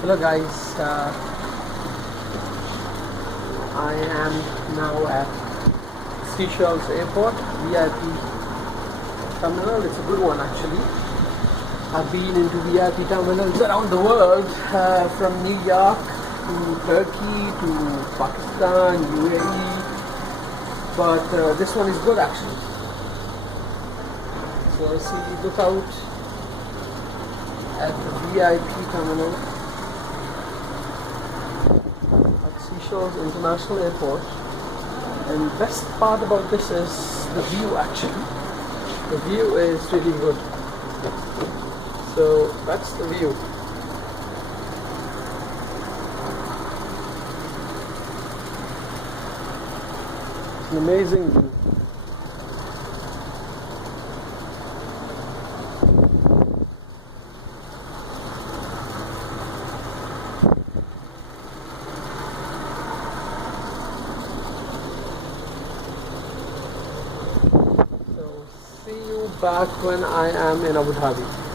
Hello guys, I am now at Seychelles Airport VIP terminal. It's a good one actually. I've been into VIP terminals around the world, from New York to Turkey to Pakistan, UAE, but this one is good actually. So see, look out at the VIP terminal at Seychelles International Airport, and best part about this is the view actually. The view is really good. So that's the view. It's an amazing view. See you back when I am in Abu Dhabi.